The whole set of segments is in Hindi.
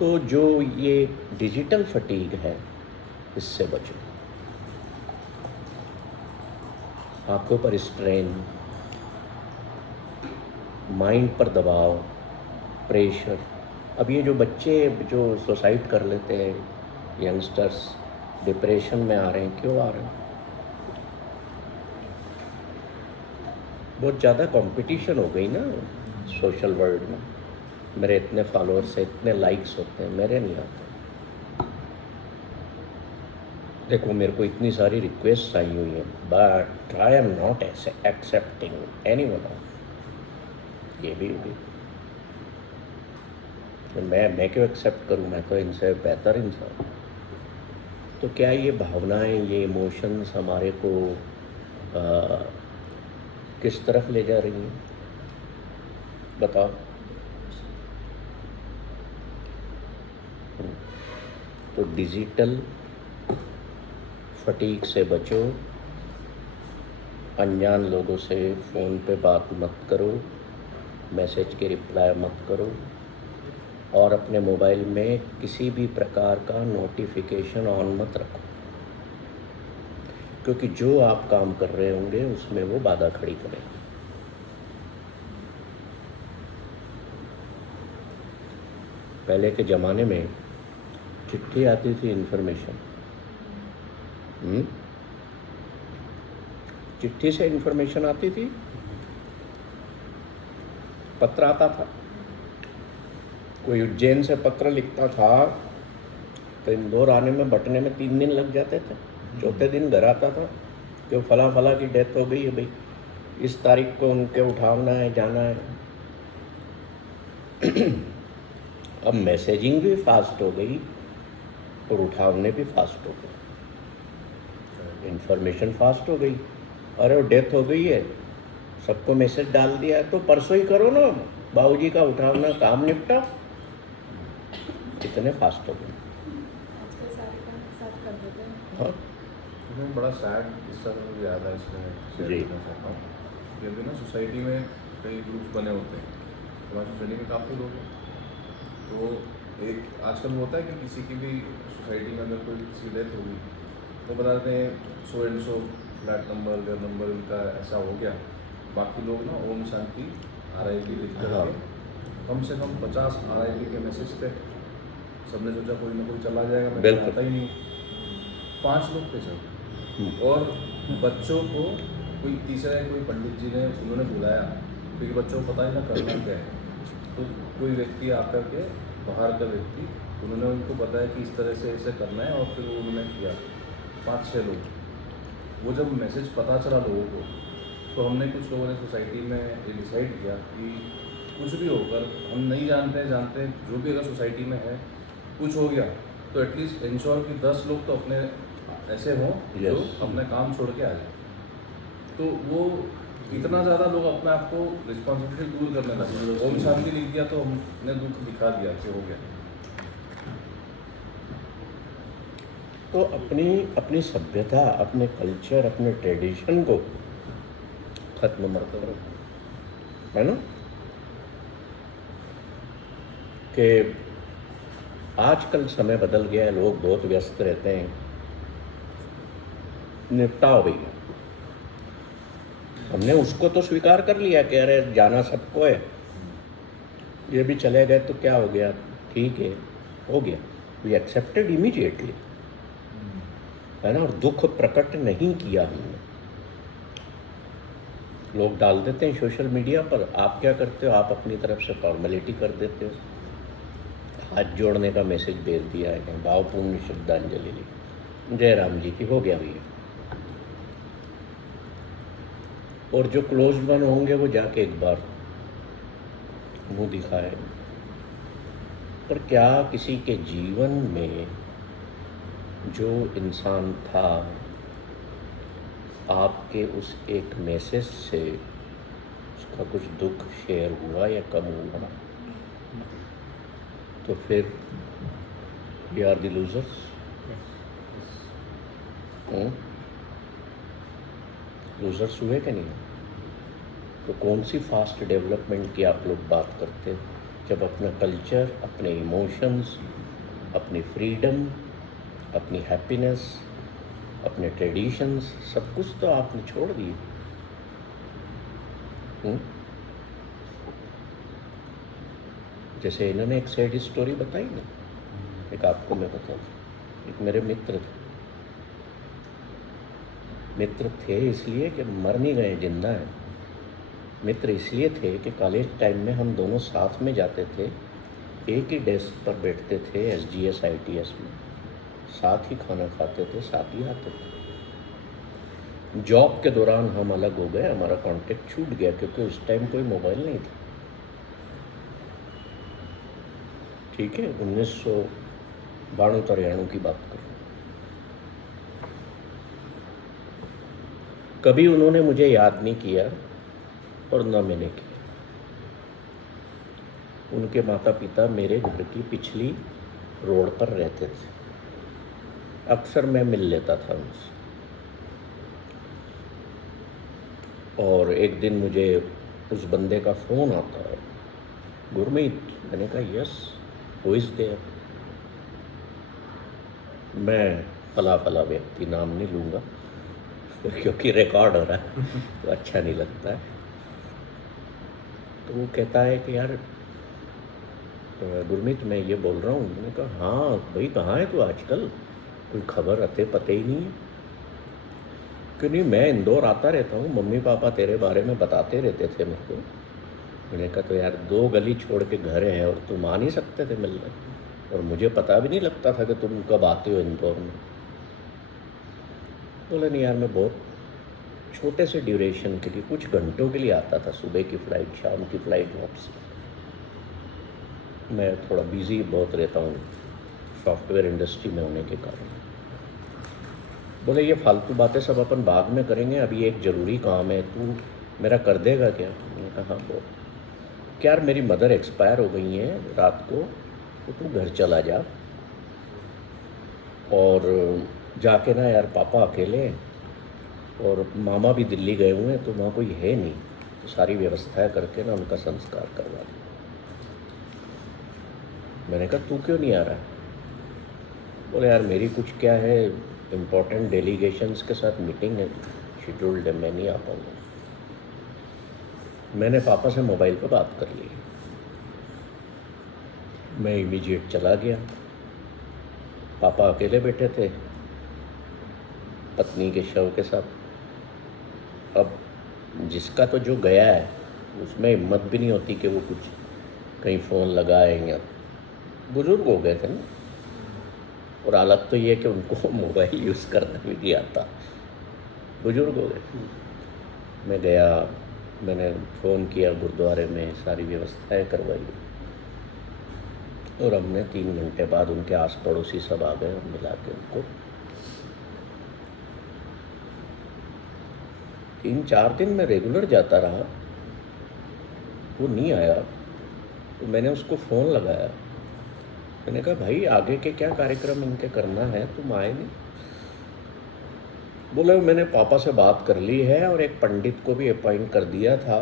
तो जो ये डिजिटल फटीग है, इससे बचो। आंखों पर स्ट्रेन, माइंड पर दबाव, प्रेशर। अब ये जो बच्चे जो सुसाइड कर लेते हैं, यंगस्टर्स डिप्रेशन में आ रहे हैं, क्यों आ रहे हैं? बहुत ज़्यादा कंपटीशन हो गई ना सोशल वर्ल्ड में। मेरे इतने फॉलोअर्स हैं, इतने लाइक्स होते हैं, मेरे नहीं आते। देखो मेरे को इतनी सारी रिक्वेस्ट आई हुई हैं, but I am not accepting any one of ये भी मैं क्यों एक्सेप्ट करूँ? मैं तो इनसे बेहतर इंसान हूँ। तो क्या ये भावनाएं, ये इमोशंस हमारे को किस तरफ ले जा रही हैं? बताओ। तो डिजिटल फटीग से बचो। अनजान लोगों से फ़ोन पे बात मत करो, मैसेज के रिप्लाई मत करो, और अपने मोबाइल में किसी भी प्रकार का नोटिफिकेशन ऑन मत रखो, क्योंकि जो आप काम कर रहे होंगे उसमें वो बाधा खड़ी करेगा। पहले के ज़माने में चिट्ठी आती थी इन्फॉर्मेशन, चिट्ठी से इन्फॉर्मेशन आती थी, पत्र आता था। कोई उज्जैन से पत्र लिखता था तो इंदौर आने में, बटने में 3 दिन लग जाते थे। चौथे दिन घर आता था कि फला फला की डेथ हो गई है भाई, इस तारीख को उनके उठाना है, जाना है। अब मैसेजिंग भी फास्ट हो गई और उठाने भी फास्ट हो गए, इन्फॉर्मेशन फास्ट हो गई। अरे वो डेथ हो गई है, सबको मैसेज डाल दिया है, तो परसों ही करो ना, बाबूजी का उठाना, काम निपटा। इतने फास्ट हो गए। हाँ, मुझे बड़ा सैड किस्सा मुझे याद है इसमें शेयर जी। करना चाहता हूँ कि अभी ना सोसाइटी में कई ग्रुप्स बने होते हैं। हमारी सोसाइटी में काफ़ी लोग हैं, तो एक आजकल होता है कि किसी की भी सोसाइटी में अगर कोई किसी डेथ होगी तो बताते हैं so and so flat number, घर नंबर इनका ऐसा हो गया। बाकी लोग ना ओम शांति RIP लिख करके कम से कम 50 RIP के मैसेज थे। सबने सोचा कोई ना कोई चला जाएगा, मैं बिल्कुल। आता ही नहीं। 5 लोग थे सब, और बच्चों को कोई तीसरा कोई पंडित जी ने उन्होंने बुलाया, क्योंकि बच्चों को पता ही ना करना क्या है। तो कोई व्यक्ति आकर के, बाहर का व्यक्ति, उन्होंने उनको बताया कि इस तरह से ऐसे करना है, और फिर उन्होंने किया। 5-6 लोग, वो जब मैसेज पता चला लोगों को, तो हमने कुछ लोगों ने सोसाइटी में ये डिसाइड किया कि कुछ भी होकर, हम नहीं जानते जो भी अगर सोसाइटी में है कुछ हो गया तो एटलीस्ट इंश्योर कि 10 लोग तो अपने ऐसे हों जो Yes. अपने काम छोड़ के आ जाए। तो वो इतना ज़्यादा लोग अपने आप को रिस्पॉन्सिबिलिटी दूर करने लगे। ओम शांति लिख दिया तो हमने दुख दिखा दिया कि हो गया। तो अपनी सभ्यता, अपने कल्चर, अपने ट्रेडिशन को खत्म मत करो, है ना? कि आजकल समय बदल गया है, लोग बहुत व्यस्त रहते हैं, निपटाओ भैया। हमने उसको तो स्वीकार कर लिया कि अरे जाना सबको है, ये भी चले गए तो क्या हो गया, ठीक है, हो गया। वी एक्सेप्टेड इमीडिएटली, है ना? और दुख प्रकट नहीं किया हमने। लोग डाल देते हैं सोशल मीडिया पर, आप क्या करते हो? आप अपनी तरफ से फॉर्मेलिटी कर देते हो, हाथ जोड़ने का मैसेज भेज दिया है, भावपूर्ण श्रद्धांजलि ली, जय राम जी की, हो गया भैया। और जो क्लोज वन होंगे वो जाके एक बार मुँह दिखाए। पर क्या किसी के जीवन में जो इंसान था, आपके उस एक मैसेज से उसका कुछ दुख शेयर हुआ या कम हुआ? तो फिर we are the losers. Losers हुए कि नहीं? तो कौन सी फास्ट डेवलपमेंट की आप लोग बात करते हो? जब अपना कल्चर, अपने इमोशंस, अपनी फ्रीडम, अपनी हैप्पीनेस, अपने ट्रेडिशंस, सब कुछ तो आपने छोड़ दिए। जैसे इन्होंने एक सैड स्टोरी बताई ना, एक आपको मैं बताऊँ। एक मेरे मित्र थे इसलिए कि मर नहीं गए, जिंदा हैं। मित्र इसलिए थे कि कॉलेज टाइम में हम दोनों साथ में जाते थे, एक ही डेस्क पर बैठते थे, SGS ITS में, साथ ही खाना खाते थे, साथ ही आते थे। जॉब के दौरान हम अलग हो गए, हमारा कांटेक्ट छूट गया क्योंकि उस टाइम कोई मोबाइल नहीं था। ठीक है, 1992-93 की बात करूँ। कभी उन्होंने मुझे याद नहीं किया और न मैंने किया। उनके माता पिता मेरे घर की पिछली रोड पर रहते थे, अक्सर मैं मिल लेता था उनसे। और एक दिन मुझे उस बंदे का फ़ोन आता है, गुरमीत। मैंने कहा यस, हु इज़ देयर। मैं फला व्यक्ति, नाम नहीं लूँगा क्योंकि रिकॉर्ड हो रहा है तो अच्छा नहीं लगता है। तो वो कहता है कि यार गुरमीत, मैं ये बोल रहा हूँ। मैंने कहा हाँ भाई, कहाँ है तू आजकल, कोई खबर अते पते ही नहीं है। कि नहीं, मैं इंदौर आता रहता हूँ, मम्मी पापा तेरे बारे में बताते रहते थे मेरे को। मैंने कहा तो यार 2 गली छोड़ के घर है और तुम आ नहीं सकते थे मिलने, और मुझे पता भी नहीं लगता था कि तुम कब आते हो इंदौर में। बोला नहीं यार, मैं बहुत छोटे से ड्यूरेशन के लिए, कुछ घंटों के लिए आता था, सुबह की फ़्लाइट, शाम की फ़्लाइट वापसी। मैं थोड़ा बिज़ी बहुत रहता हूँ सॉफ्टवेयर इंडस्ट्री में होने के कारण। बोले ये फालतू बातें सब अपन बाद में करेंगे, अभी एक ज़रूरी काम है, तू मेरा कर देगा क्या? मैंने कहा हाँ बोल। क्या यार, मेरी मदर एक्सपायर हो गई हैं रात को, तो तू घर चला जा और जाके ना यार, पापा अकेले हैं और मामा भी दिल्ली गए हुए हैं, तो वहाँ कोई है नहीं, तो सारी व्यवस्था करके ना उनका संस्कार करवा दे। मैंने कहा तू क्यों नहीं आ रहा? बोले यार मेरी कुछ क्या है, इम्पोर्टेंट डेलीगेशंस के साथ मीटिंग है, शेड्यूल्ड है, मैं नहीं आ पाऊँगा। मैंने पापा से मोबाइल पर बात कर ली, मैं इमीडिएट चला गया। पापा अकेले बैठे थे पत्नी के शव के साथ। अब जिसका तो जो गया है उसमें हिम्मत भी नहीं होती कि वो कुछ कहीं फ़ोन लगाए, या बुज़ुर्ग हो गए थे ना, और हालत तो ये है कि उनको मोबाइल यूज़ करना भी नहीं आता, बुज़ुर्ग हो गए। मैं गया, मैंने फ़ोन किया गुरुद्वारे में, सारी व्यवस्थाएं करवाई, और हमने 3 घंटे बाद उनके आस पड़ोसी सब आ गए और मिला के उनको 3-4 दिन में रेगुलर जाता रहा, वो नहीं आया। तो मैंने उसको फ़ोन लगाया, मैंने कहा भाई आगे के क्या कार्यक्रम इनके करना है, तुम आए नहीं। बोले मैंने पापा से बात कर ली है और एक पंडित को भी अपॉइंट कर दिया था,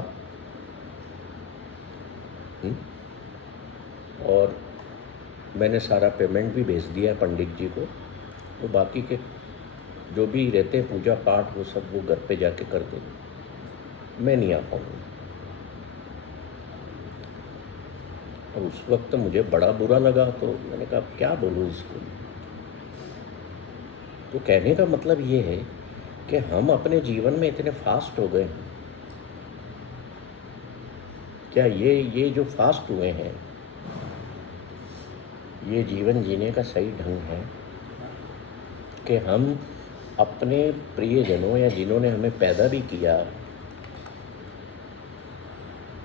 और मैंने सारा पेमेंट भी भेज दिया पंडित जी को, तो बाकी के जो भी रहते हैं पूजा पाठ वो सब वो घर पे जाके कर देंगे, मैं नहीं आ पाऊँगा। और उस वक्त मुझे बड़ा बुरा लगा, तो मैंने कहा अब क्या बोलूँ इसको। तो कहने का मतलब ये है कि हम अपने जीवन में इतने फास्ट हो गए, क्या ये जो फास्ट हुए हैं, ये जीवन जीने का सही ढंग है कि हम अपने प्रियजनों या जिन्होंने हमें पैदा भी किया,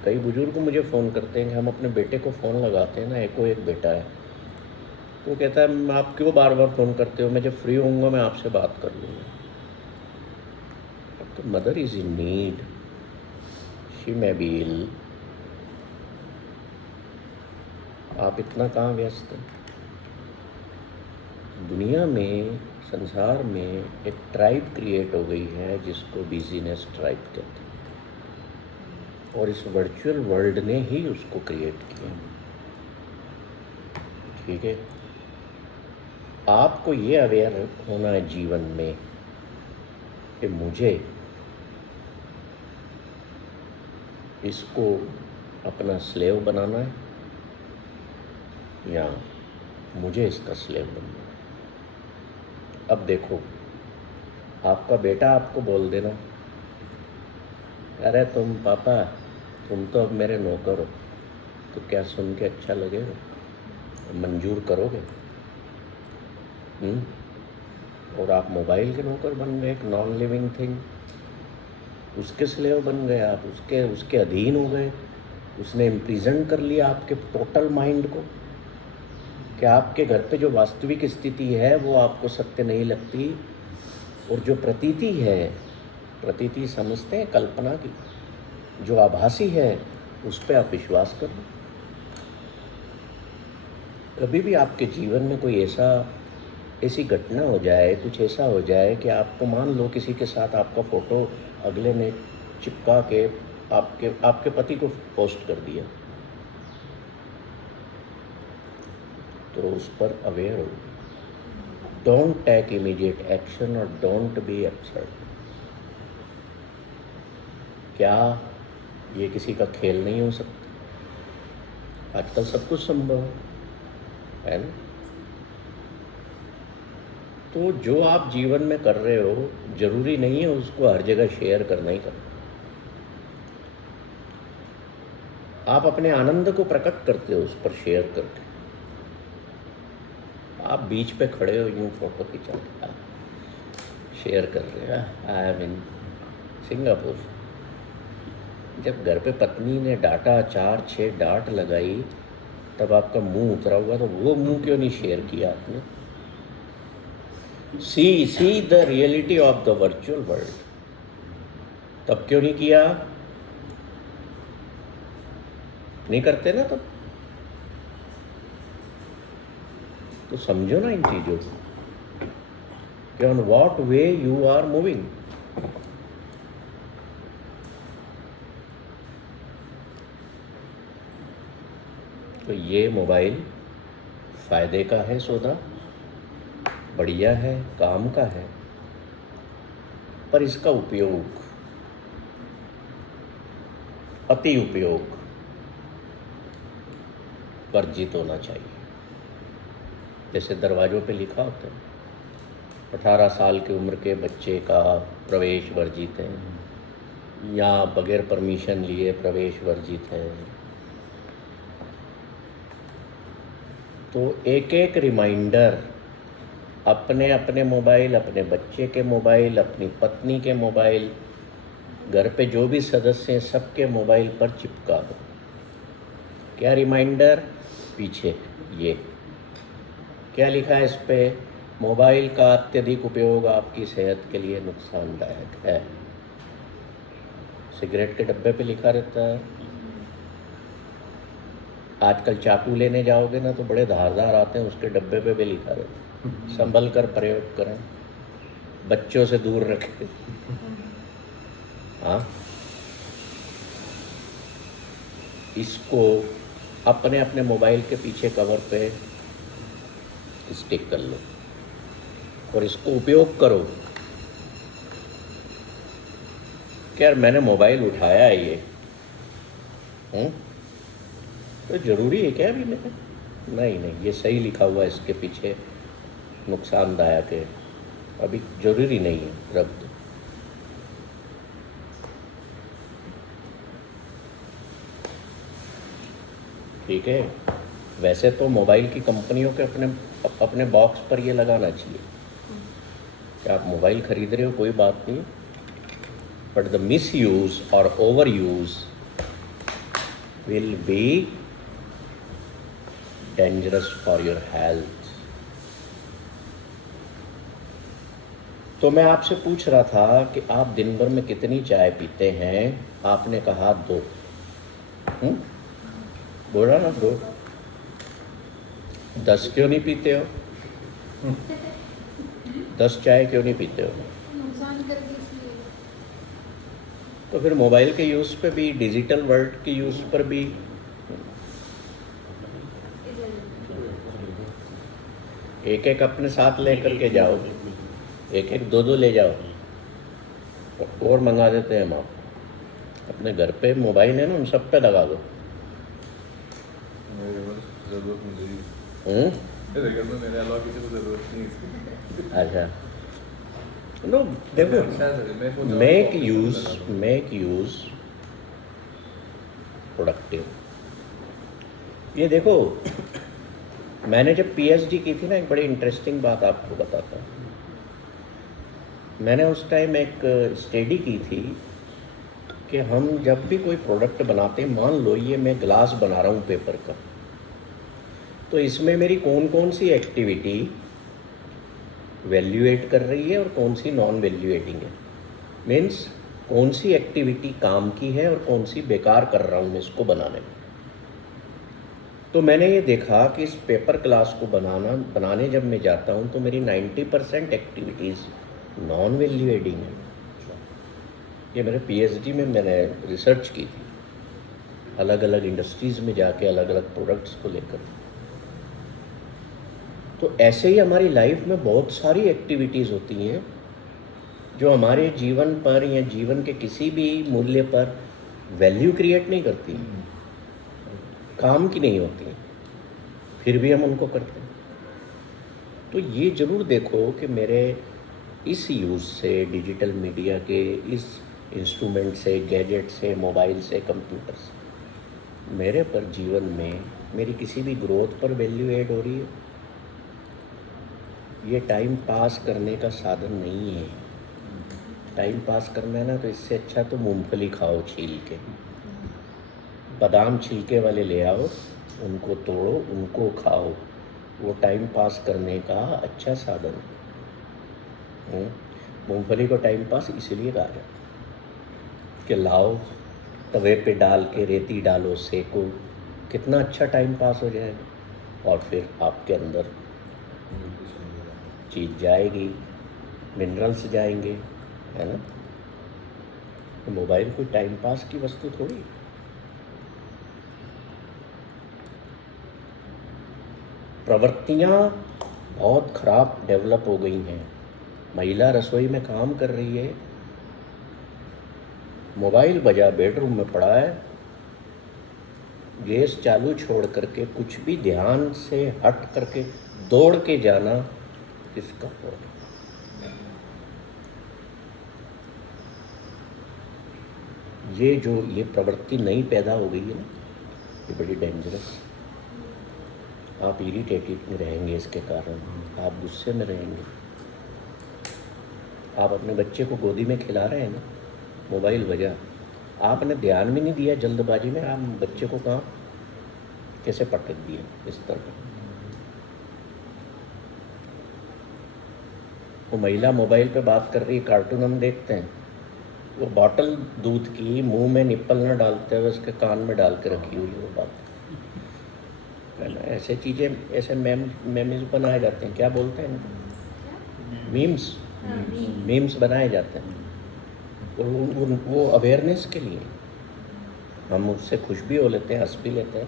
कई बुजुर्ग मुझे फ़ोन करते हैं कि हम अपने बेटे को फ़ोन लगाते हैं ना, एक बेटा है, तो कहता है आप क्यों बार बार फ़ोन करते हो, मैं जब फ्री होऊंगा मैं आपसे बात कर लूँगा। तो mother is in need, she may be ill, आप इतना कहाँ व्यस्त हैं। दुनिया में, संसार में एक ट्राइब क्रिएट हो गई है जिसको बिजीनेस ट्राइब कहते हैं, और इस वर्चुअल वर्ल्ड ने ही उसको क्रिएट किया। ठीक है, आपको ये अवेयर होना है जीवन में कि मुझे इसको अपना स्लेव बनाना है या मुझे इसका स्लेव बनना है। अब देखो, आपका बेटा आपको बोल देना, अरे तुम पापा तुम तो अब मेरे नौकर हो, तो क्या सुन के अच्छा लगेगा? मंजूर करोगे? और आप मोबाइल के नौकर बन गए, एक नॉन लिविंग थिंग, उसके स्लेव बन गए आप, उसके अधीन हो गए। उसने इम्प्रिजन कर लिया आपके टोटल माइंड को, कि आपके घर पे जो वास्तविक स्थिति है वो आपको सत्य नहीं लगती, और जो प्रतीति है, प्रतीति समझते हैं कल्पना की, जो आभासी है उस पर आप विश्वास कर लो। कभी भी आपके जीवन में कोई ऐसी घटना हो जाए, कुछ ऐसा हो जाए कि आपको, मान लो किसी के साथ आपका फ़ोटो अगले ने चिपका के आपके पति को पोस्ट कर दिया, तो उस पर अवेयर हो। डोंट टेक इमीडिएट एक्शन और डोंट बी अपसेट। क्या ये किसी का खेल नहीं हो सकता? आजकल सब कुछ संभव है ना? तो जो आप जीवन में कर रहे हो, जरूरी नहीं है उसको हर जगह शेयर करना ही करना। आप अपने आनंद को प्रकट करते हो उस पर शेयर करके। आप बीच पे खड़े हो, यूं फोटो खिंचा शेयर कर रहे हो, आई एम इन सिंगापुर। जब घर पे पत्नी ने डांटा, 4-6 डांट लगाई, तब आपका मुंह उतरा हुआ, तो वो मुंह क्यों नहीं शेयर किया आपने? See the reality of the virtual world, तब क्यों नहीं किया? नहीं करते ना तब। तो समझो ना इन चीजों को कि on what way you are moving. तो ये मोबाइल फायदे का है सौदा, बढ़िया है, काम का है, पर इसका उपयोग, अति उपयोग वर्जित होना चाहिए। जैसे दरवाजों पे लिखा होता है, 18 साल की उम्र के बच्चे का प्रवेश वर्जित है, या बगैर परमिशन लिए प्रवेश वर्जित है। तो एक एक रिमाइंडर अपने अपने मोबाइल, अपने बच्चे के मोबाइल, अपनी पत्नी के मोबाइल, घर पे जो भी सदस्य हैं सबके मोबाइल पर चिपका दो। क्या रिमाइंडर? पीछे ये क्या लिखा है इस पे? मोबाइल का अत्यधिक उपयोग आपकी सेहत के लिए नुकसानदायक है। सिगरेट के डब्बे पे लिखा रहता है। आजकल चाकू लेने जाओगे ना तो बड़े धारदार आते हैं, उसके डब्बे पे भी लिखा रहता है, संभल कर प्रयोग करें, बच्चों से दूर रखें। हाँ, इसको अपने अपने मोबाइल के पीछे कवर पे स्टिक कर लो और इसको उपयोग करो। क्या मैंने मोबाइल उठाया है ये, तो ज़रूरी है क्या अभी मेरे? नहीं, ये सही लिखा हुआ है, इसके पीछे नुकसानदायक है, अभी ज़रूरी नहीं है, रख दो। ठीक है। वैसे तो मोबाइल की कंपनियों के अपने बॉक्स पर ये लगाना चाहिए कि आप मोबाइल खरीद रहे हो, कोई बात नहीं, बट द मिस यूज और over use will be dangerous for your health. तो मैं आपसे पूछ रहा था कि आप दिन भर में कितनी चाय पीते हैं? आपने कहा 2। बोला ना 2। 10 क्यों नहीं पीते हो? 10 चाय क्यों नहीं पीते हो? तो फिर मोबाइल के यूज़ पे भी, डिजिटल वर्ल्ड के यूज़ पर भी एक एक अपने साथ ले करके जाओ, एक एक दो दो ले जाओ, और मंगा देते हैं हम आप। अपने घर पे मोबाइल है ना, उन सब पे लगा दो। मेरे बस ज़रूरत मुझे ही, हम्म? मेरे घर में मेरे अलावा किसी को ज़रूरत नहीं इसकी। अच्छा, नो देखो, मेक यूज़ प्रोडक्टिव। ये देखो, मैंने जब पीएचडी की थी ना, एक बड़ी इंटरेस्टिंग बात आपको बताता हूँ। मैंने उस टाइम एक स्टडी की थी कि हम जब भी कोई प्रोडक्ट बनाते हैं, मान लो ये मैं ग्लास बना रहा हूँ पेपर का, तो इसमें मेरी कौन कौन सी एक्टिविटी वैल्यूएट कर रही है और कौन सी नॉन वैल्यूएटिंग है। मीन्स कौन सी एक्टिविटी काम की है और कौन सी बेकार कर रहा हूँ मैं इसको बनाने में। तो मैंने ये देखा कि इस पेपर ग्लास को बनाने जब मैं जाता हूँ तो मेरी 90% एक्टिविटीज़ नॉन वैल्यूएटिंग है। ये मेरे पीएचडी में मैंने रिसर्च की थी, अलग अलग इंडस्ट्रीज़ में जाके अलग अलग प्रोडक्ट्स को लेकर। तो ऐसे ही हमारी लाइफ में बहुत सारी एक्टिविटीज़ होती हैं जो हमारे जीवन पर या जीवन के किसी भी मूल्य पर वैल्यू क्रिएट नहीं करती, काम की नहीं होती, फिर भी हम उनको करते हैं। तो ये ज़रूर देखो कि मेरे इस यूज़ से, डिजिटल मीडिया के इस इंस्ट्रूमेंट से, गैजेट से, मोबाइल से, कंप्यूटर से, मेरे पर जीवन में मेरी किसी भी ग्रोथ पर वैल्यू ऐड हो रही है। ये टाइम पास करने का साधन नहीं है। टाइम पास करना है ना, तो इससे अच्छा तो मूंगफली खाओ छील के, बादाम छिलके वाले ले आओ, उनको तोड़ो, उनको खाओ, वो टाइम पास करने का अच्छा साधन है। मूंगफली को टाइम पास इसलिए कहा जाता है कि लाओ, तवे पे डाल के रेती डालो, सेको, कितना अच्छा टाइम पास हो जाएगा, और फिर आपके अंदर चीज़ जाएगी, मिनरल्स जाएंगे, है ना। तो मोबाइल कोई टाइम पास की वस्तु थोड़ी। प्रवृत्तियाँ बहुत ख़राब डेवलप हो गई हैं। महिला रसोई में काम कर रही है, मोबाइल बजा बेडरूम में पड़ा है, गैस चालू छोड़ करके कुछ भी ध्यान से हट करके दौड़ के जाना किसका हो। ये प्रवृत्ति नई पैदा हो गई है ना, ये बड़ी डेंजरस। आप इरिटेटेड में रहेंगे इसके कारण, आप गुस्से में रहेंगे। आप अपने बच्चे को गोदी में खिला रहे हैं ना, मोबाइल बजा, आपने ध्यान भी नहीं दिया, जल्दबाजी में आप बच्चे को कहाँ कैसे पटक दिया इस तरह। वो महिला मोबाइल पे बात कर रही है, कार्टून हम देखते हैं, वो बॉटल दूध की मुंह में निप्पल न डालते हुए उसके कान में डाल के रखी हुई वो बात है ना। ऐसे चीज़ें, ऐसे मेम्स बनाए जाते हैं, क्या बोलते हैं, मीम्स बनाए जाते हैं। और वो अवेयरनेस के लिए, हम उससे खुश भी हो लेते हैं, हंस भी लेते हैं,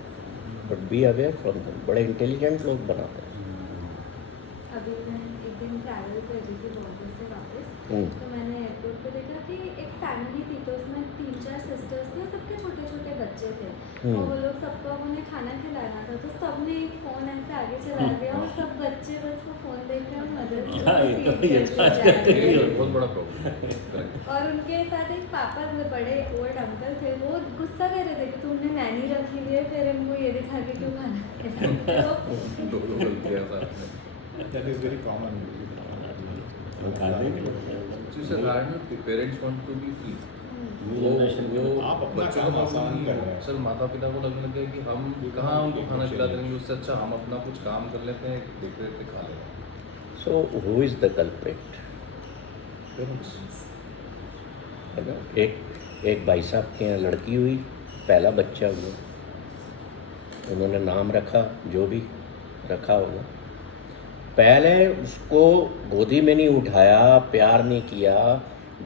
but be aware from them. बड़े इंटेलिजेंट लोग बनाते हैं। अभी मैं एक दिन ट्रैवल कर रही थी बॉम्बे से वापस, तो मैंने एयरपोर्ट पे देखा कि एक फैमिली थी, तो उसमें 3-4 सिस्टर्स थे, सबके छोटे छोटे बच्चे थे, और वो लोग सबको उन्हें खाना खिलाना था, तो सबने एक फ़ोन ऐसे आगे चला दिया और सब बच्चे बस वो फ़ोन देख रहे हैं, बहुत बड़ा प्रॉब्लम। और उनके साथ एक पापा बड़े ओल्ड अंकल थे, वो गुस्सा कर रहे थे कि तुमने नैनी रखी हुई है, फिर इनको ये दिखा के क्यों खाना खिलाते हो। दो गलतियाँ साथ में। That is very common. Parents want to be free. आप अपना काम आसान कर रहे हैं। सर माता पिता को लगने लगे कि हम कहाँ उनको खाना खिला देंगे, उससे अच्छा हम अपना कुछ काम कर लेते हैं, देखते देखते खा लेते हैं। So who is the culprit? है ना। एक भाई साहब के यहाँ लड़की हुई, पहला बच्चा हुआ, उन्होंने नाम रखा, जो भी रखा होगा, पहले उसको गोदी में नहीं उठाया, प्यार नहीं किया,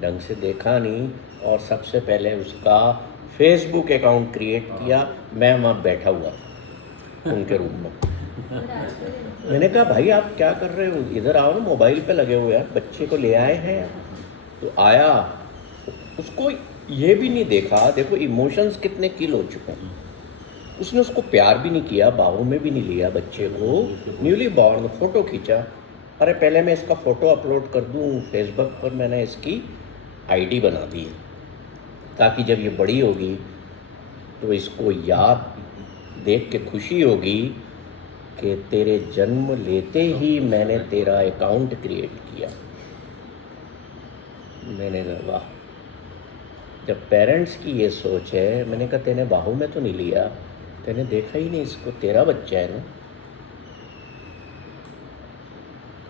ढंग से देखा नहीं, और सबसे पहले उसका फेसबुक अकाउंट क्रिएट किया। मैं वहाँ बैठा हुआ था उनके रूम में, और आजकल मैंने कहा भाई आप क्या कर रहे हो, इधर आओ ना, मोबाइल पे लगे हो यार, बच्चे को ले आए हैं। तो आया, उसको ये भी नहीं देखा, देखो इमोशंस कितने किल हो चुके हैं। उसने उसको प्यार भी नहीं किया, बाहों में भी नहीं लिया बच्चे को, न्यूली बॉर्न, फोटो खींचा। अरे पहले मैं इसका फ़ोटो अपलोड कर दूँ फेसबुक पर, मैंने इसकी आईडी बना दी है ताकि जब ये बड़ी होगी तो इसको याद देख के खुशी होगी कि तेरे जन्म लेते ही मैंने तेरा अकाउंट क्रिएट किया। मैंने कहा वाह, जब पेरेंट्स की ये सोच है, मैंने कहा तेने बाहों में तो नहीं लिया, तेने देखा ही नहीं इसको, तेरा बच्चा है ना।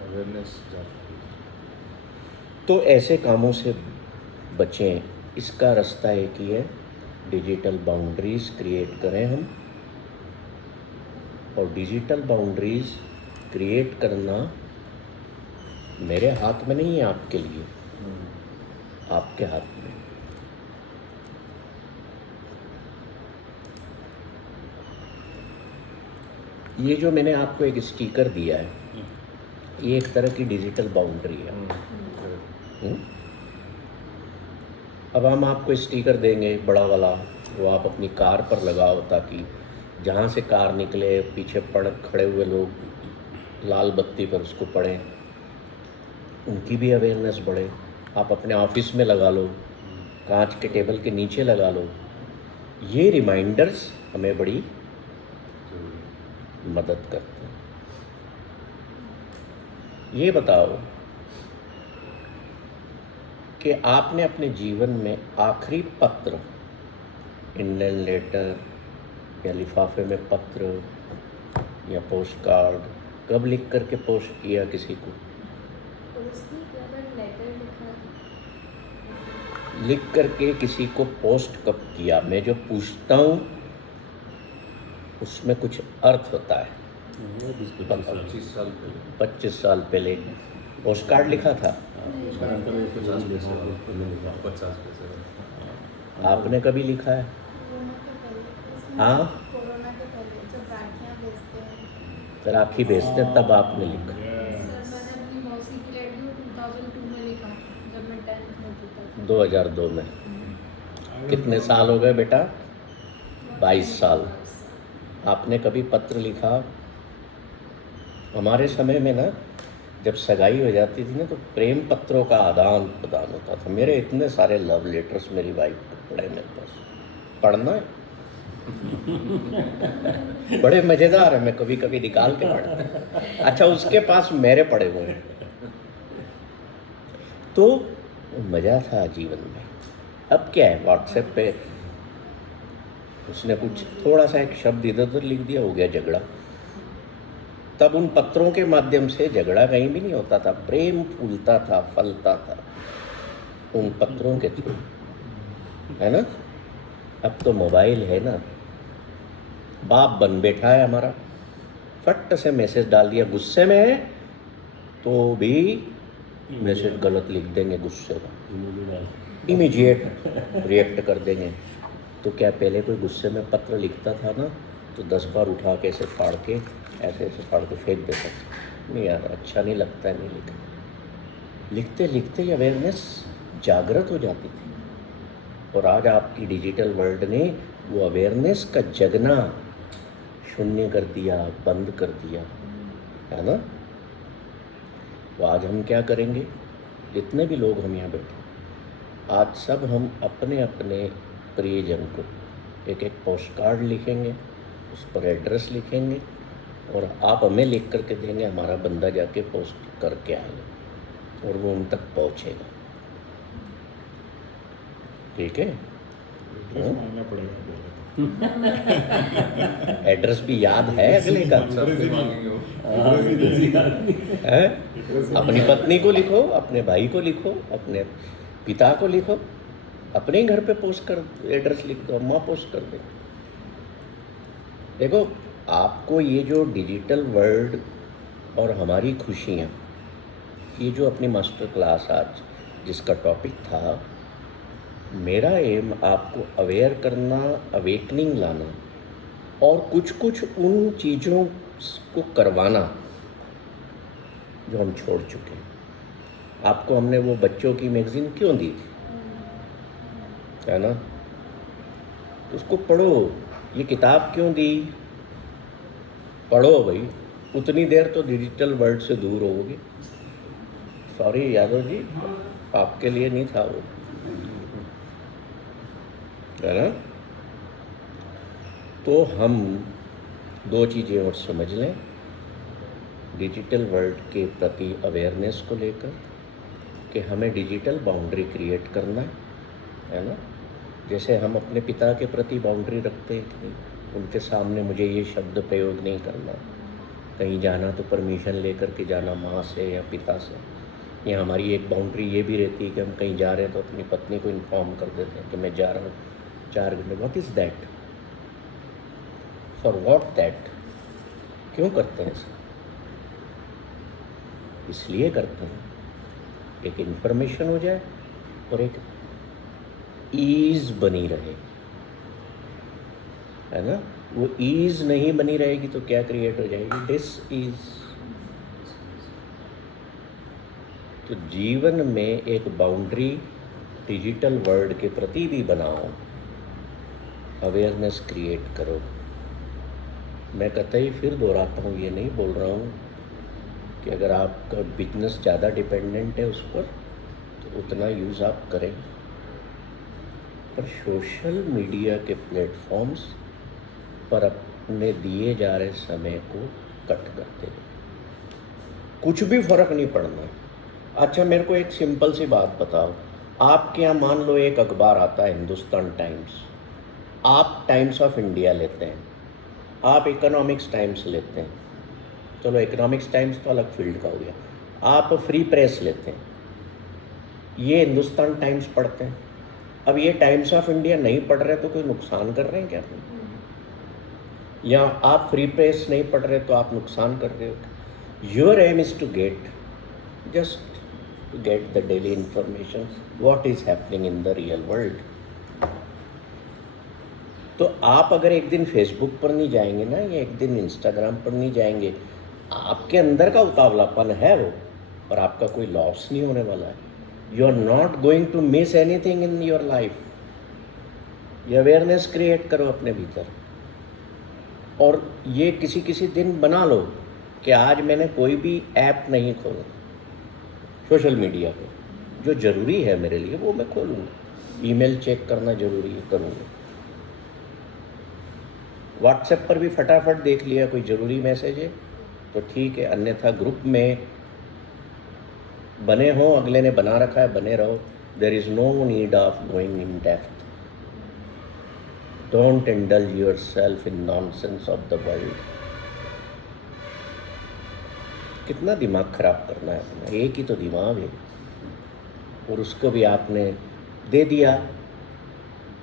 अवेयरनेस जा चुकी है। तो ऐसे कामों से बचें, इसका रास्ता एक ही है, डिजिटल बाउंड्रीज क्रिएट करें हम। और डिजिटल बाउंड्रीज क्रिएट करना मेरे हाथ में नहीं है, आपके लिए, आपके हाथ में। ये जो मैंने आपको एक स्टिकर दिया है, ये एक तरह की डिजिटल बाउंड्री है। हम्म? अब हम आपको स्टिकर देंगे बड़ा वाला, वो आप अपनी कार पर लगाओ ताकि जहाँ से कार निकले पीछे खड़े हुए लोग लाल बत्ती पर उसको पढ़ें, उनकी भी अवेयरनेस बढ़े। आप अपने ऑफिस में लगा लो, कांच के टेबल के नीचे लगा लो। ये रिमाइंडर्स हमें बड़ी मदद करते हैं। ये बताओ कि आपने अपने जीवन में आखिरी पत्र, इंडियन लेटर या लिफाफे में पत्र या पोस्ट कार्ड, कब लिख करके पोस्ट किया किसी को? पोस्ट नहीं किया, बट लेटर लिखा। लिख करके किसी को पोस्ट कब किया? मैं जो पूछता हूँ उसमें कुछ अर्थ होता है। 25 साल पहले 25 साल पहले पोस्ट कार्ड लिखा था, 50 पैसे। आपने कभी लिखा है? कोरोना के पहले। हाँ, कोरोना के पहले जब राखियाँ भेजते हैं। तो राखी भेजते हैं तब आपने लिखा। सर मैंने अपनी मौसी की लड़की को 2002 में लिखा जब मैं 10th में थी तब। 2002 में। कितने साल हो गए बेटा? 22 साल। आपने कभी पत्र लिखा? हमारे समय में ना, जब सगाई हो जाती थी ना, तो प्रेम पत्रों का आदान प्रदान होता था। मेरे इतने सारे लव लेटर्स मेरी वाइफ को पढ़े मेरे पास। पढ़ना है? बड़े मज़ेदार है, मैं कभी कभी निकाल के पढ़ता। अच्छा, उसके पास मेरे पड़े हुए हैं। तो मज़ा था जीवन में। अब क्या है, व्हाट्सएप पे उसने कुछ थोड़ा सा एक शब्द इधर उधर लिख दिया, हो गया झगड़ा। तब उन पत्रों के माध्यम से झगड़ा कहीं भी नहीं होता था, प्रेम फूलता था, फलता था उन पत्रों के थ्रू, है ना। अब तो मोबाइल है ना, बाप बन बैठा है हमारा, फट से मैसेज डाल दिया, गुस्से में है तो भी मैसेज गलत लिख देंगे, गुस्से में इमीडिएट रिएक्ट कर देंगे। तो क्या पहले कोई गुस्से में पत्र लिखता था ना, तो 10 बार उठा के ऐसे फाड़ के, ऐसे फाड़ के फेंक देता था। नहीं यार, अच्छा नहीं लगता है, नहीं लिखा। लिखते लिखते ये अवेयरनेस जागृत हो जाती थी। और आज आपकी डिजिटल वर्ल्ड ने वो अवेयरनेस का जगना शून्य कर दिया, बंद कर दिया, है ना। तो आज हम क्या करेंगे, जितने भी लोग हम यहाँ बैठे, आज सब हम अपने अपने प्रियजन को एक एक पोस्ट कार्ड लिखेंगे, उस पर एड्रेस लिखेंगे और आप हमें लिख करके देंगे, हमारा बंदा जाके पोस्ट करके आएगा और वो उन तक पहुँचेगा। ठीक है? मांगना पड़ेगा एड्रेस भी याद है अगले का? सबसे मांगेंगे वो। है? अपनी पत्नी को लिखो, अपने भाई को लिखो, अपने पिता को लिखो, अपने ही घर पे पोस्ट कर, एड्रेस लिख दो, अम्मा पोस्ट कर दे। देखो, आपको ये जो डिजिटल वर्ल्ड और हमारी खुशियाँ, ये जो अपनी मास्टर क्लास आज जिसका टॉपिक था, मेरा एम आपको अवेयर करना, अवेकनिंग लाना और कुछ कुछ उन चीज़ों को करवाना जो हम छोड़ चुके हैं। आपको हमने वो बच्चों की मैगजीन क्यों दी थी, है ना? तो उसको पढ़ो। ये किताब क्यों दी? पढ़ो भाई, उतनी देर तो डिजिटल वर्ल्ड से दूर होगे। सॉरी यादव जी, आपके लिए नहीं था वो, है ना? तो हम दो चीज़ें और समझ लें डिजिटल वर्ल्ड के प्रति अवेयरनेस को लेकर कि हमें डिजिटल बाउंड्री क्रिएट करना है ना? जैसे हम अपने पिता के प्रति बाउंड्री रखते हैं कि उनके सामने मुझे ये शब्द प्रयोग नहीं करना, कहीं जाना तो परमिशन लेकर के जाना माँ से या पिता से। या हमारी एक बाउंड्री ये भी रहती है कि हम कहीं जा रहे हैं तो अपनी पत्नी को इन्फॉर्म कर देते हैं कि मैं जा रहा हूँ 4 घंटे। What is that? For what that? क्यों करते हैं ऐसा? इसलिए करते हैं एक इन्फॉर्मेशन हो जाए और एक ईज बनी रहे, है ना? वो ईज नहीं बनी रहेगी तो क्या क्रिएट हो जाएगी? This is. तो जीवन में एक बाउंड्री डिजिटल वर्ल्ड के प्रति भी बनाओ, अवेयरनेस क्रिएट करो। मैं कतई फिर दोहराता हूँ, ये नहीं बोल रहा हूँ कि अगर आपका बिजनेस ज़्यादा डिपेंडेंट है उस पर तो उतना यूज़ आप करें, पर सोशल मीडिया के प्लेटफॉर्म्स पर अपने दिए जा रहे समय को कट करते हैं। कुछ भी फ़र्क नहीं पड़ना। अच्छा, मेरे को एक सिंपल सी बात बताओ, आपके यहाँ मान लो एक अखबार आता है हिंदुस्तान टाइम्स, आप टाइम्स ऑफ इंडिया लेते हैं, आप इकोनॉमिक्स टाइम्स लेते हैं, चलो इकोनॉमिक्स टाइम्स तो अलग फील्ड का हो गया, आप फ्री प्रेस लेते हैं, ये हिंदुस्तान टाइम्स पढ़ते हैं। अब ये टाइम्स ऑफ इंडिया नहीं पढ़ रहे तो कोई नुकसान कर रहे हैं क्या? या आप फ्री प्रेस नहीं पढ़ रहे तो आप नुकसान कर रहे हो। Your aim is to get just to get the daily information what is happening in the real world। तो आप अगर एक दिन फेसबुक पर नहीं जाएंगे ना, या एक दिन इंस्टाग्राम पर नहीं जाएंगे, आपके अंदर का उतावलापन है वो, पर आपका कोई लॉस नहीं होने वाला है। You are not going to miss anything in your life. ये अवेयरनेस क्रिएट करो अपने भीतर, और ये किसी दिन बना लो कि आज मैंने कोई भी ऐप नहीं खोला सोशल मीडिया पे, जो ज़रूरी है मेरे लिए वो मैं खोलूँगा। ईमेल चेक करना ज़रूरी है, करूँगा। व्हाट्सएप पर भी फटाफट देख लिया कोई ज़रूरी मैसेज है तो ठीक है, अन्यथा ग्रुप में बने हो, अगले ने बना रखा है, बने रहो। There is no need of going in depth. Don't indulge yourself in nonsense of the world. कितना दिमाग ख़राब करना है अपना, एक ही तो दिमाग है, और उसको भी आपने दे दिया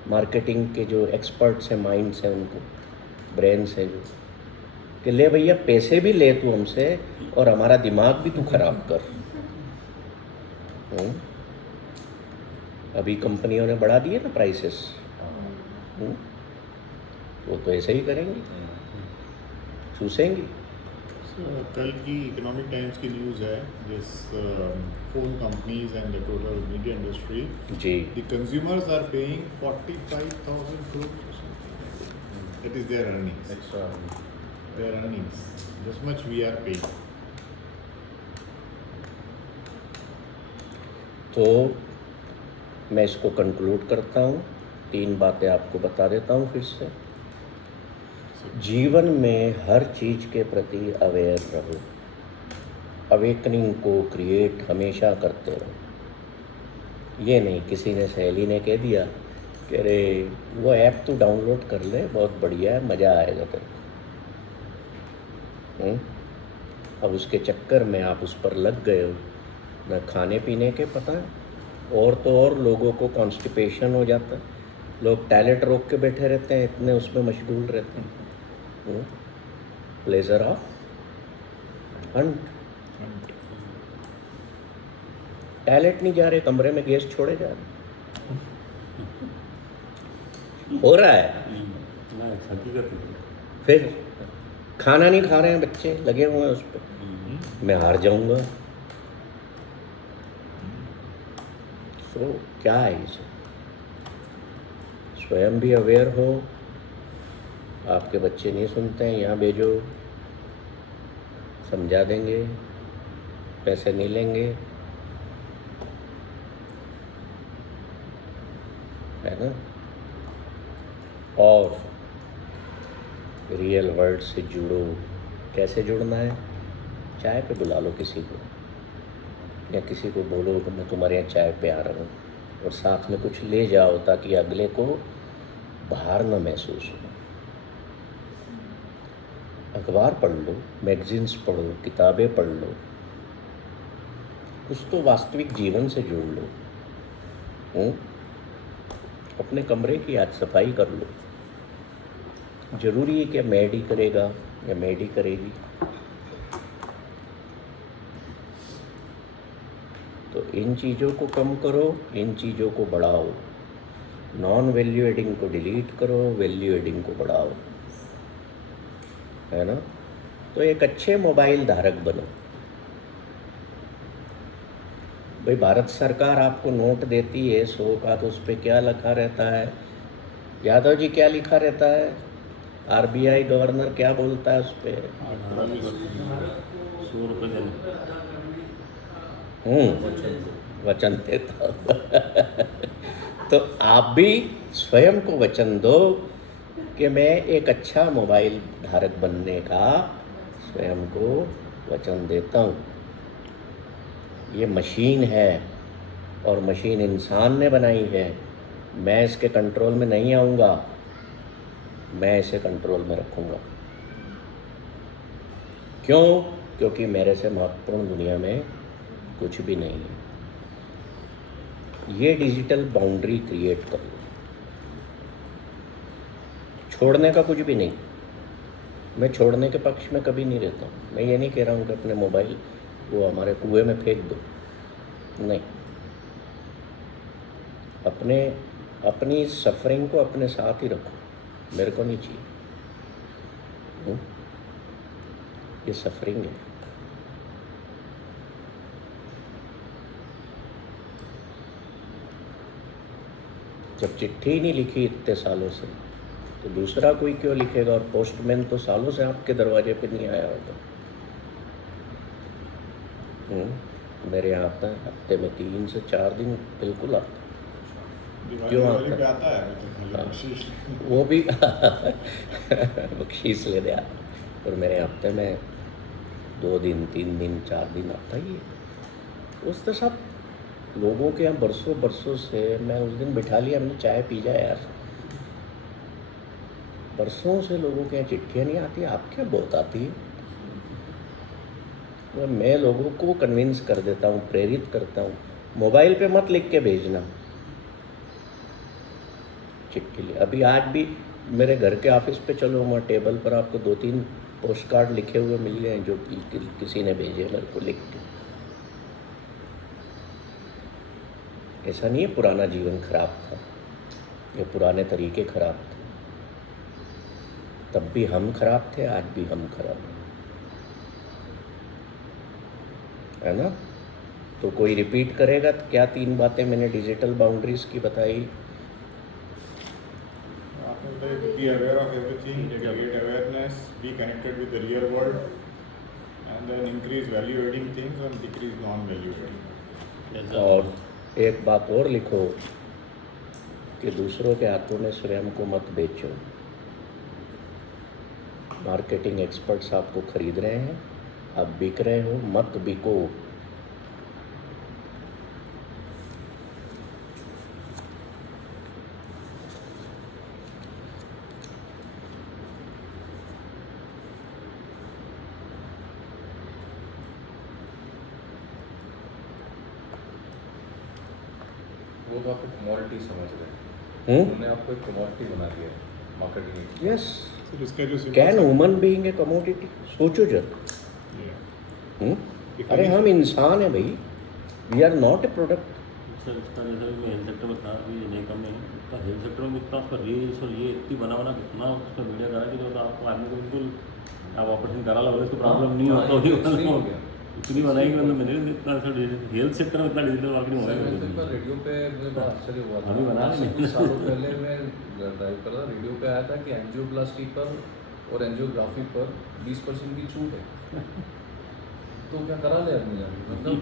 मार्केटिंग के जो एक्सपर्ट्स हैं, माइंड्स हैं, उनको ब्रेन्स हैं जो कि ले भैया पैसे भी ले तू हमसे और हमारा दिमाग भी तू खराब कर। अभी कंपनियों ने बढ़ा दिए ना प्राइसेस, वो तो ऐसे ही करेंगे, चूसेंगे। कल की इकोनॉमिक टाइम्स की न्यूज़ है, जिस phone companies and the total media industry, जी, the consumers are paying 45,000 crores, that is their earnings, extra their earnings, this much we are paying। तो मैं इसको कंक्लूड करता हूँ, 3 बातें आपको बता देता हूँ फिर से। जीवन में हर चीज़ के प्रति अवेयर रहो, अवेकनिंग को क्रिएट हमेशा करते रहो। ये नहीं किसी ने, सहेली ने कह दिया कि अरे वो ऐप तो डाउनलोड कर ले, बहुत बढ़िया है, मज़ा आएगा तेरे को। अब उसके चक्कर में आप उस पर लग गए हो, न खाने पीने के पता है, और तो और लोगों को कॉन्स्टिपेशन हो जाता है, लोग टॉयलेट रोक के बैठे रहते हैं, इतने उसमें मशगूल रहते हैं। प्लेजर ऑफ हंट, टॉयलेट नहीं जा रहे, कमरे में गैस छोड़े जा रहे, हो रहा है। फिर खाना नहीं खा रहे हैं बच्चे, लगे हुए हैं उस पर, मैं हार जाऊंगा। सो क्या है इसे, स्वयं भी अवेयर हो। आपके बच्चे नहीं सुनते हैं, यहाँ भेजो, समझा देंगे, पैसे नहीं लेंगे, है ना। और रियल वर्ल्ड से जुड़ो। कैसे जुड़ना है? चाय पे बुला लो किसी को, या किसी को बोलो कि मैं तुम्हारे यहाँ चाय पे आ रहा हूँ, और साथ में कुछ ले जाओ ताकि अगले को बाहर न महसूस हो। अखबार पढ़ लो, मैगजीन्स पढ़ो, किताबें पढ़ लो, कुछ तो वास्तविक जीवन से जोड़ लो। अपने कमरे की आज सफाई कर लो। जरूरी है कि मैड ही करेगा या मैड ही करेगी? तो इन चीज़ों को कम करो, इन चीज़ों को बढ़ाओ। नॉन वैल्यू एडिंग को डिलीट करो, वैल्यू एडिंग को बढ़ाओ, है ना। तो एक अच्छे मोबाइल धारक बनो। भाई भारत सरकार आपको नोट देती है 100 का, तो उस पर क्या लिखा रहता है? यादव जी, क्या लिखा रहता है? आरबीआई गवर्नर क्या बोलता है उस पर? 100 रुपये देने। वचन देता हूँ। तो आप भी स्वयं को वचन दो कि मैं एक अच्छा मोबाइल धारक बनने का स्वयं को वचन देता हूँ। ये मशीन है और मशीन इंसान ने बनाई है, मैं इसके कंट्रोल में नहीं आऊँगा, मैं इसे कंट्रोल में रखूँगा। क्यों? क्योंकि मेरे से महत्वपूर्ण दुनिया में कुछ भी नहीं है। ये डिजिटल बाउंड्री क्रिएट कर लो। छोड़ने का कुछ भी नहीं, मैं छोड़ने के पक्ष में कभी नहीं रहता हूँ। मैं ये नहीं कह रहा हूँ कि अपने मोबाइल वो हमारे कुएं में फेंक दो, नहीं। अपनी सफरिंग को अपने साथ ही रखो, मेरे को नहीं चाहिए। ये सफरिंग है। जब चिट्ठी ही नहीं लिखी इतने सालों से, तो दूसरा कोई क्यों लिखेगा? और पोस्टमैन तो सालों से आपके दरवाजे पे नहीं आया होगा। मेरे यहाँ आता है, हफ्ते में 3 से 4 दिन बिल्कुल आता है। क्यों आता है? वो भी बख्शीश लेने आता है, और मेरे हफ्ते में 2 दिन, 3 दिन, 4 दिन आता ही है। उस तो सब लोगों के यहाँ बरसों से, मैं उस दिन बिठा लिया, हमने चाय पी जाए यार। बरसों से लोगों के यहाँ चिट्ठियाँ नहीं आती, आपके यहाँ बहुत आती है। तो मैं लोगों को कन्विंस कर देता हूँ, प्रेरित करता हूँ, मोबाइल पे मत लिख के भेजना चिट्ठी। लिए अभी आज भी मेरे घर के ऑफिस पे चलो, वहाँ टेबल पर आपको 2-3 पोस्ट कार्ड लिखे हुए मिल गए हैं जो किसी ने भेजे मेरे को लिख के। ऐसा नहीं है पुराना जीवन खराब था, ये पुराने तरीके खराब थे। तब भी हम खराब थे, आज भी हम खराब है ना। तो कोई रिपीट करेगा तो क्या 3 बातें मैंने डिजिटल बाउंड्रीज की बताई? Be aware of everything, create awareness, be connected with the real world, and then increase value adding things and decrease non-value adding. और एक बात और लिखो कि दूसरों के हाथों में स्वयं को मत बेचो। मार्केटिंग एक्सपर्ट्स आपको खरीद रहे हैं, आप बिक रहे हो, मत बिको। लोग आपको कमोडिटी समझ रहे हैं, उन्होंने आपको एक कमोडिटी बना दिया है मार्केटिंग। यस, So इसका जो can human being a commodity? सोचो जरा। अरे हम इंसान हैं भाई, we are not a product. Sir इसका जैसे मैं हेल्थ सेक्टर में था, अभी नहीं कम नहीं, तो हेल्थ सेक्टर में इतना उसका रील्स और ये इतनी बना कितना उसका मीडिया करा कि जो आपको आदमी को बिल्कुल आप ऑपरेशन करा लो इसको प्रॉब्लम नहीं होता हाँ, ये extreme हो गया। इतनी बनाएगी मतलब मैंने इतना हेल्थ सेक्टर में इतना डिजिटल मार्केटिंग सर, मैं तो एक बार होगा रेडियो पे मुझे बड़ा आश्चर्य हुआ था। अभी बना आज से लेंगे। कुछ सालों पहले मैं ड्राइव कर रहा था, रेडियो पे आया था कि एंजियोप्लास्टी पर और एंजियोग्राफी पर 20% की छूट है। तो क्या करा ले आदमी जाके, मतलब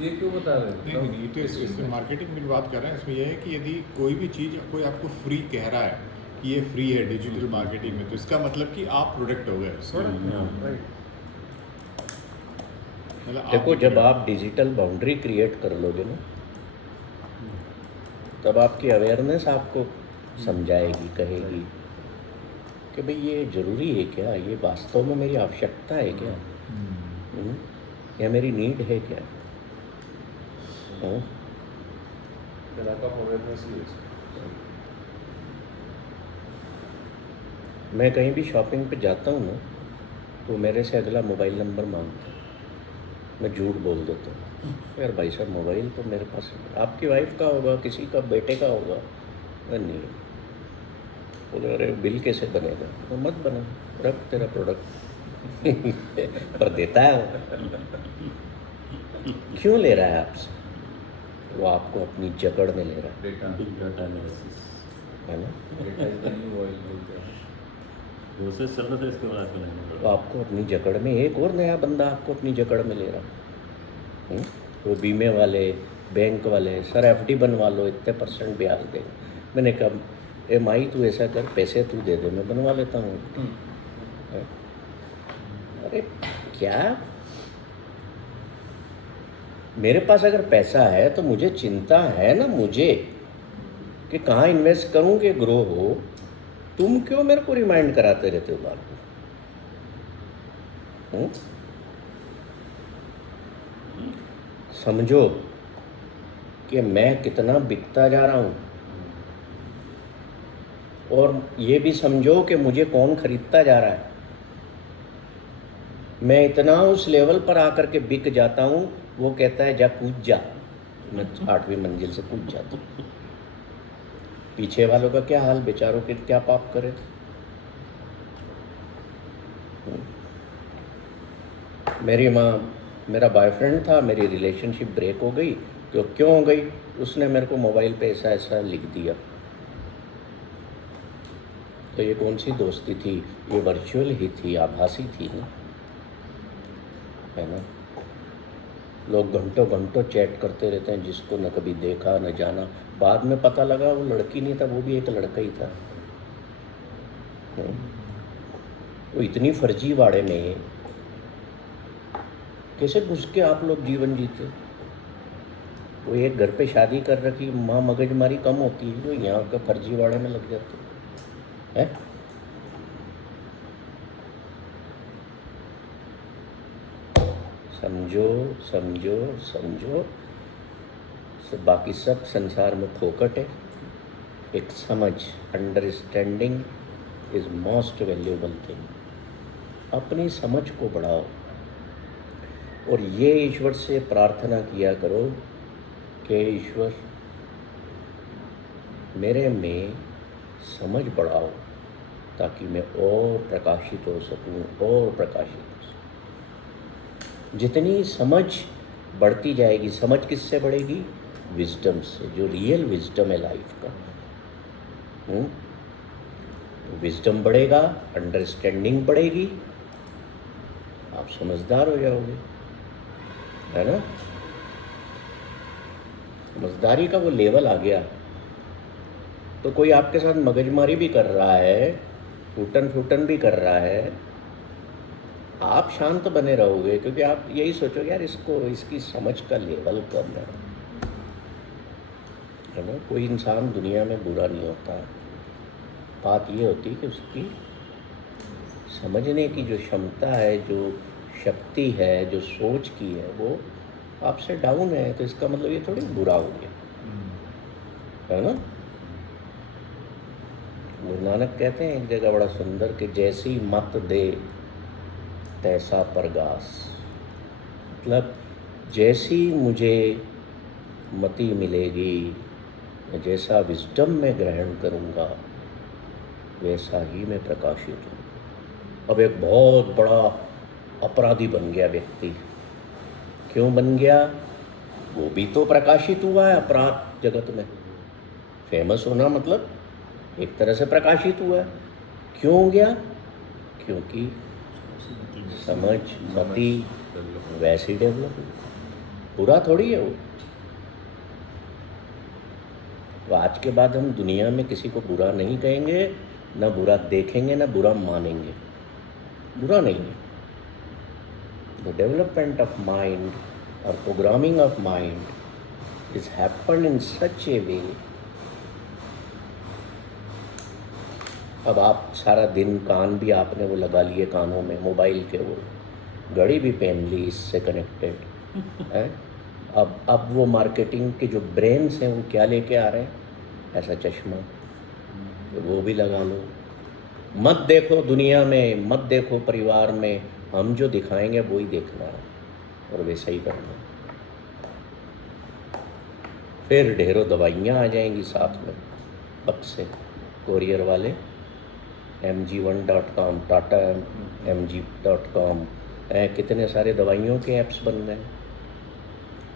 ये क्यों बता रहे हैं? नहीं नहीं, ये तो इसमें मार्केटिंग में बात कर रहे हैं। इसमें यह है कि यदि कोई भी चीज़ कोई आपको फ्री कह रहा है कि ये फ्री है डिजिटल मार्केटिंग में, तो इसका मतलब कि आप प्रोडक्ट हो गए उसके। राइट। मतलब आप देखो, जब आप डिजिटल बाउंड्री क्रिएट कर लोगे ना, तब आपकी अवेयरनेस आपको समझाएगी, कहेगी कि भाई ये ज़रूरी है क्या, ये वास्तव में मेरी आवश्यकता है क्या, या मेरी नीड है क्या। लैक ऑफ अवेयरनेस ही है। मैं कहीं भी शॉपिंग पे जाता हूँ ना, तो मेरे से अगला मोबाइल नंबर मांगता है। मैं झूठ बोल देता हूँ, यार भाई साहब मोबाइल तो मेरे पास है। आपकी वाइफ का होगा, किसी का बेटे का होगा। नहीं, बोले अरे बिल कैसे बनेगा, तो मत बना, रख तेरा प्रोडक्ट। पर देता है वो। क्यों ले रहा है आपसे? वो आपको अपनी जकड़ में ले रहा डेटा डाटा एनालिसिस है ना। Data is the new oil बोलते हैं। प्रोसेस चल रहा था इसके बाद आजकल तो नहीं आपको अपनी जकड़ में एक और नया बंदा आपको अपनी जकड़ में ले रहा है। वो बीमे वाले, बैंक वाले, सर एफडी बनवा लो, इतने % ब्याज देंगे। मैंने कहा एमआई तू ऐसा कर, पैसे तू दे दे, मैं बनवा लेता हूँ। अरे क्या, मेरे पास अगर पैसा है तो मुझे चिंता है ना मुझे कि कहाँ इन्वेस्ट करूँ कि ग्रो हो। तुम क्यों मेरे को रिमाइंड कराते रहते हो बार बार? समझो कि मैं कितना बिकता जा रहा हूँ, और ये भी समझो कि मुझे कौन खरीदता जा रहा है। मैं इतना उस लेवल पर आकर के बिक जाता हूँ, वो कहता है जा कूद जा, मैं 8वीं मंजिल से कूद जाता हूँ। पीछे वालों का क्या हाल, बेचारों के क्या पाप करे थे। मेरी माँ, मेरा बॉयफ्रेंड था, मेरी रिलेशनशिप ब्रेक हो गई। तो क्यों हो गई? उसने मेरे को मोबाइल पे ऐसा ऐसा लिख दिया। तो ये कौन सी दोस्ती थी? ये वर्चुअल ही थी, आभासी थी ना, है ना। लोग घंटों घंटों चैट करते रहते हैं, जिसको न कभी देखा न जाना। बाद में पता लगा वो लड़की नहीं था, वो भी एक लड़का ही था। तो इतनी फर्जीवाड़े में कैसे घुस के आप लोग जीवन जीते? वो एक घर पे शादी कर रखी, माँ मगजमारी कम होती है, जो यहाँ का फर्जीवाड़े में लग जाते हैं। समझो समझो समझो, बाकी सब संसार में फोकट है। एक समझ, understanding is most valuable thing. अपनी समझ को बढ़ाओ, और ये ईश्वर से प्रार्थना किया करो कि ईश्वर मेरे में समझ बढ़ाओ, ताकि मैं और प्रकाशित हो सकूं, और प्रकाशित हो सकूं। जितनी समझ बढ़ती जाएगी, समझ किससे बढ़ेगी? विजडम से, जो रियल विजडम है लाइफ का। विजडम बढ़ेगा, अंडरस्टैंडिंग बढ़ेगी, आप समझदार हो जाओगे, है ना। समझदारी का वो लेवल आ गया, तो कोई आपके साथ मगजमारी भी कर रहा है, टूटन फूटन भी कर रहा है, आप शांत बने रहोगे, क्योंकि आप यही सोचो यार इसको, इसकी समझ का लेवल कम है ना। कोई इंसान दुनिया में बुरा नहीं होता। बात ये होती है कि उसकी समझने की जो क्षमता है, जो शक्ति है, जो सोच की है, वो आपसे डाउन है। तो इसका मतलब ये थोड़ी बुरा हो गया, है ना। गुरु नानक कहते हैं एक जगह बड़ा सुंदर कि जैसी मत दे तैसा परगास। मतलब जैसी मुझे मति मिलेगी, जैसा विजडम में ग्रहण करूँगा, वैसा ही मैं प्रकाशित हूँ। अब एक बहुत बड़ा अपराधी बन गया व्यक्ति। क्यों बन गया? वो भी तो प्रकाशित हुआ है अपराध जगत में। फेमस होना मतलब एक तरह से प्रकाशित हुआ है। क्यों हो गया? क्योंकि समझ मति वैसी डेवलप हुई। बुरा थोड़ी है वो। तो आज के बाद हम दुनिया में किसी को बुरा नहीं कहेंगे, ना बुरा देखेंगे, ना बुरा मानेंगे। बुरा नहीं है। The development of mind or programming of mind is happened in such a way। अब आप सारा दिन कान भी आपने वो लगा लिए कानों में, मोबाइल के, वो घड़ी भी पहन ली इससे कनेक्टेड है। अब वो मार्केटिंग के जो ब्रेन्स हैं वो क्या लेके आ रहे हैं? ऐसा चश्मा, तो वो भी लगा लो। मत देखो दुनिया में, मत देखो परिवार में, हम जो दिखाएंगे वो ही देखना है और वैसा ही करना है। फिर ढेरों दवाइयाँ आ जाएंगी साथ में अब से। कोरियर वाले mg1.com, टाटा mg.com, कितने सारे दवाइयों के ऐप्स बन गए।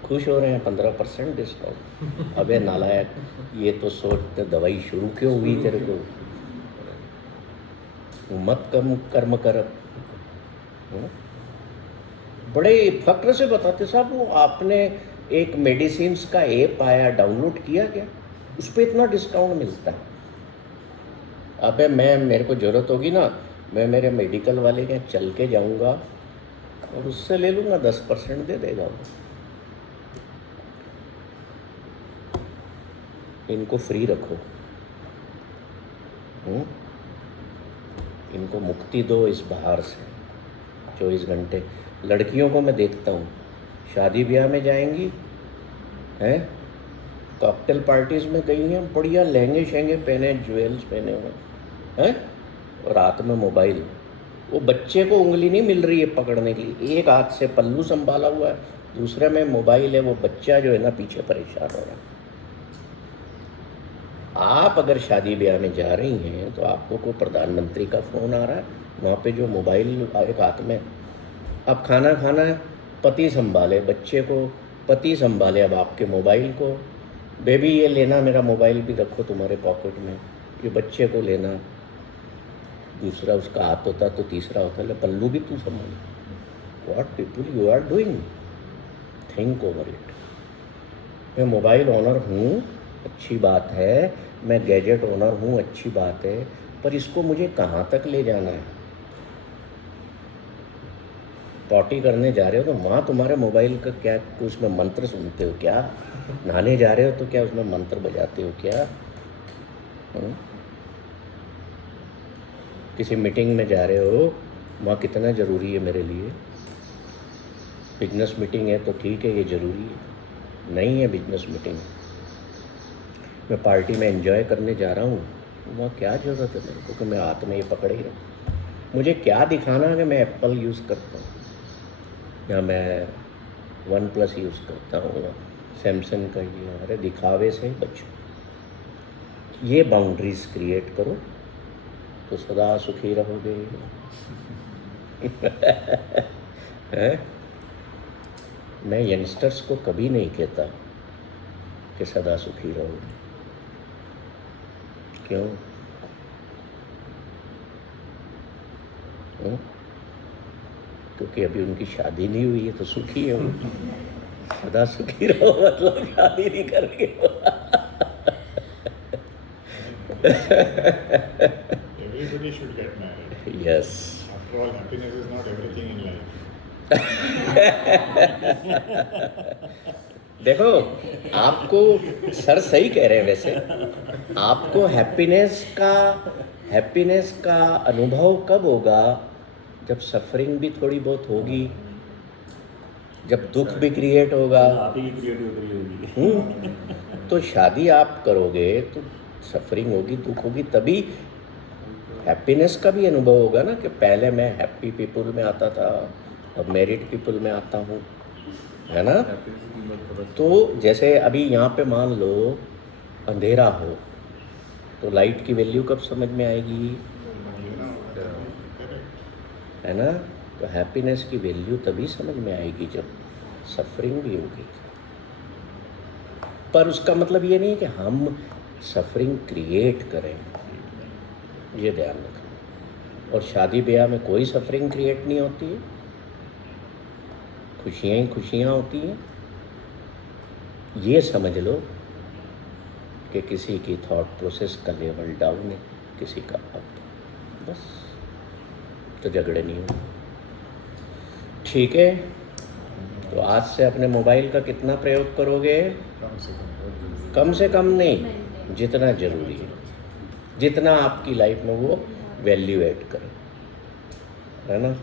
खुश हो रहे हैं 15% डिस्काउंट। अबे नालायक, ये तो सोचते दवाई शुरू क्यों हुई तेरे को? मत कम कर्म कर। बड़े फक्र से बताते साहब, वो आपने एक मेडिसिन का ऐप आया, डाउनलोड किया क्या? उस पर इतना डिस्काउंट मिलता है। अबे मेरे को ज़रूरत होगी ना, मैं मेरे मेडिकल वाले के चल के जाऊंगा और उससे ले लूँगा, 10% दे देगा वो। इनको फ्री रखो, इनको मुक्ति दो इस बाहर से 24 घंटे। लड़कियों को मैं देखता हूँ शादी ब्याह में जाएंगी हैं, कॉकटेल पार्टीज़ में गई हैं, बढ़िया लहंगे शहंगे पहने, ज्वेल्स पहने हुए हैं, और रात में मोबाइल। वो बच्चे को उंगली नहीं मिल रही है पकड़ने के लिए, एक हाथ से पल्लू संभाला हुआ है, दूसरे में मोबाइल है। वो बच्चा जो है ना पीछे परेशान हो रहा है। आप अगर शादी ब्याह में जा रही हैं तो आपको कोई प्रधानमंत्री का फ़ोन आ रहा है, वहाँ पे जो मोबाइल एक हाथ में, अब खाना खाना है, पति संभाले बच्चे को, पति संभाले अब आपके मोबाइल को। बेबी ये लेना, मेरा मोबाइल भी रखो तुम्हारे पॉकेट में, ये बच्चे को लेना। दूसरा उसका हाथ होता तो तीसरा होता, ले पल्लू भी तू संभाल। What people you are doing, think over it. मैं मोबाइल ओनर हूँ, अच्छी बात है, मैं गैजेट ओनर हूँ, अच्छी बात है, पर इसको मुझे कहाँ तक ले जाना है? पॉटी करने जा रहे हो तो माँ तुम्हारे मोबाइल का क्या उसमें मंत्र सुनते हो क्या? नहाने जा रहे हो तो क्या उसमें मंत्र बजाते हो क्या? किसी मीटिंग में जा रहे हो, वहाँ कितना ज़रूरी है मेरे लिए? बिजनेस मीटिंग है तो ठीक है, ये ज़रूरी है। नहीं है बिजनेस मीटिंग, मैं पार्टी में एंजॉय करने जा रहा हूँ, वहाँ क्या ज़रूरत है मेरे को कि मैं हाथ में ये पकड़े ही रहूँ? मुझे क्या दिखाना है कि मैं एप्पल यूज़ करता हूँ, या मैं OnePlus यूज़ करता हूँ, या सैमसंग का ये? अरे दिखावे से बचो। ये बाउंड्रीज क्रिएट करो तो सदा सुखी रहोगे। है? मैं यंगस्टर्स को कभी नहीं कहता कि सदा सुखी रहो। क्यों? क्योंकि अभी उनकी शादी नहीं हुई है तो सुखी है वो। सदा सुखी रहो मतलब शादी नहीं करेंगे। Everybody should get married. Yes. After all, happiness is not everything in life. देखो, आपको सर सही कह रहे हैं वैसे। आपको हैप्पीनेस का अनुभव कब होगा? जब सफरिंग भी थोड़ी बहुत होगी, जब दुख भी क्रिएट होगा। आप ही क्रिएट होगी। तो शादी आप करोगे तो सफरिंग होगी, दुख होगी, तभी हैप्पीनेस का भी अनुभव होगा ना। कि पहले मैं हैप्पी पीपल में आता था, अब मैरिड पीपल में आता हूँ, है ना? तो जैसे अभी यहाँ पे मान लो अंधेरा हो तो लाइट की वैल्यू कब समझ में आएगी? है ना। तो हैप्पीनेस की वैल्यू तभी समझ में आएगी जब सफरिंग भी होगी। पर उसका मतलब ये नहीं कि हम सफरिंग क्रिएट करें, ये ध्यान रखना। और शादी ब्याह में कोई सफरिंग क्रिएट नहीं होती है, खुशियाँ ही खुशियाँ होती हैं। ये समझ लो कि किसी की थॉट प्रोसेस का लेवल डाउन है, किसी का अप, बस, तो झगड़े नहीं होंगे। ठीक है, तो आज से अपने मोबाइल का कितना प्रयोग करोगे? कम से कम बहुत जरूरी कम से कम नहीं, जितना ज़रूरी है, जितना आपकी लाइफ में वो वैल्यू ऐड करे, है ना।